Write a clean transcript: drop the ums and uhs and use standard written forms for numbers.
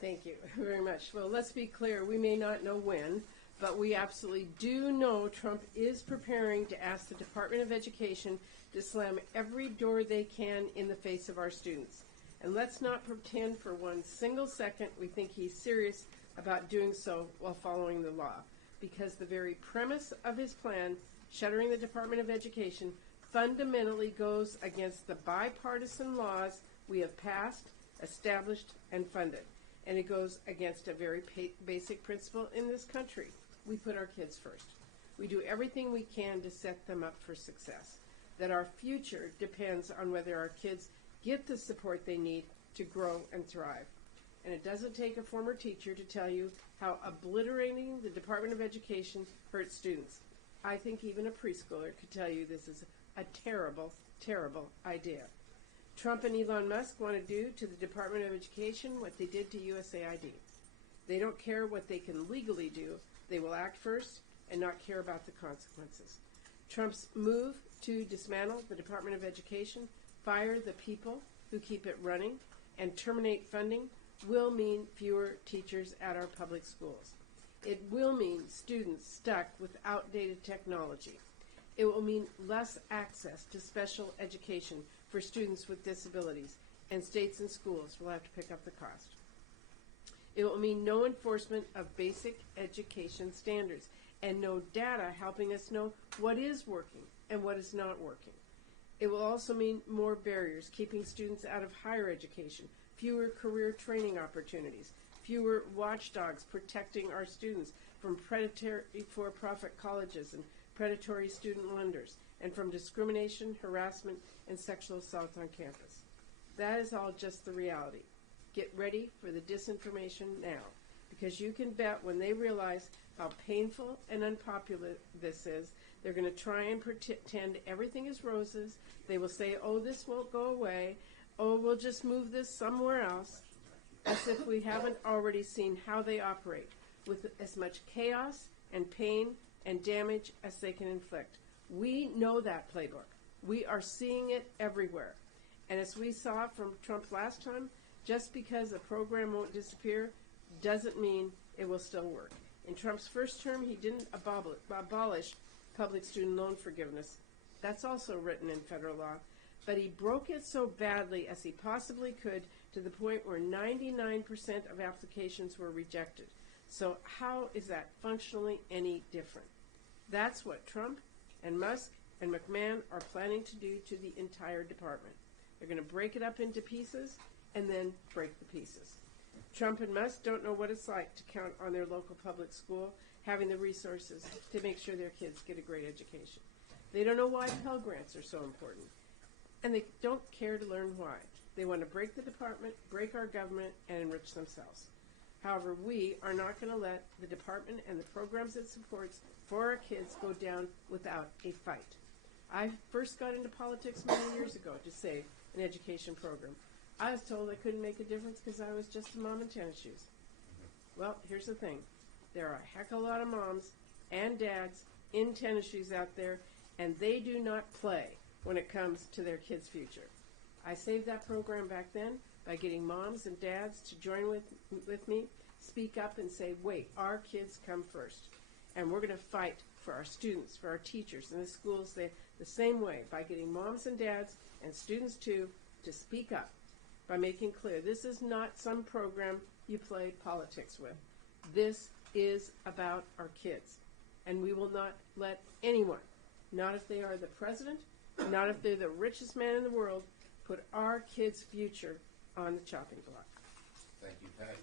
Thank you very much. Well, let's be clear. We may not know when, but we absolutely do know Trump is preparing to ask the Department of Education to slam every door they can in the face of our students. And let's not pretend for one single second we think he's serious about doing so while following the law, because the very premise of his plan, shuttering the Department of Education, fundamentally goes against the bipartisan laws we have passed, established, and funded. And it goes against a very basic principle in this country. We put our kids first. We do everything we can to set them up for success. That our future depends on whether our kids get the support they need to grow and thrive. And it doesn't take a former teacher to tell you how obliterating the Department of Education hurts students. I think even a preschooler could tell you this is a terrible, terrible idea. Trump and Elon Musk want to do to the Department of Education what they did to USAID. They don't care what they can legally do. They will act first and not care about the consequences. Trump's move to dismantle the Department of Education, fire the people who keep it running, and terminate funding will mean fewer teachers at our public schools. It will mean students stuck with outdated technology. It will mean less access to special education for students with disabilities, and states and schools will have to pick up the cost. It will mean no enforcement of basic education standards and no data helping us know what is working and what is not working. It will also mean more barriers keeping students out of higher education, fewer career training opportunities, fewer watchdogs protecting our students from predatory for-profit colleges and predatory student lenders, and from discrimination, harassment, and sexual assault on campus. That is all just the reality. Get ready for the disinformation now, because you can bet when they realize how painful and unpopular this is, they're going to try and pretend everything is roses. They will say, oh, this won't go away. Oh, we'll just move this somewhere else, as if we haven't already seen how they operate, with as much chaos and pain and damage as they can inflict. We know that playbook. We are seeing it everywhere. And as we saw from Trump last time, just because a program won't disappear doesn't mean it will still work. In Trump's first term, he didn't abolish public student loan forgiveness. That's also written in federal law. But he broke it so badly as he possibly could, to the point where 99% of applications were rejected. So how is that functionally any different? That's what Trump and Musk and McMahon are planning to do to the entire department. They're going to break it up into pieces and then break the pieces. Trump and Musk don't know what it's like to count on their local public school having the resources to make sure their kids get a great education. They don't know why Pell Grants are so important. And they don't care to learn why. They want to break the department, break our government, and enrich themselves. However, we are not going to let the department and the programs it supports for our kids go down without a fight. I first got into politics many years ago to save an education program. I was told I couldn't make a difference because I was just a mom in tennis shoes. Well, here's the thing. There are a heck of a lot of moms and dads in tennis shoes out there, and they do not play when it comes to their kids' future. I saved that program back then by getting moms and dads to join with me, speak up and say, wait, our kids come first. And we're going to fight for our students, for our teachers, and the schools the same way, by getting moms and dads and students too to speak up, by making clear this is not some program you play politics with. This is about our kids. And we will not let anyone, not if they are the president, not if they're the richest man in the world, put our kids' future on the chopping block. Thank you, Patty.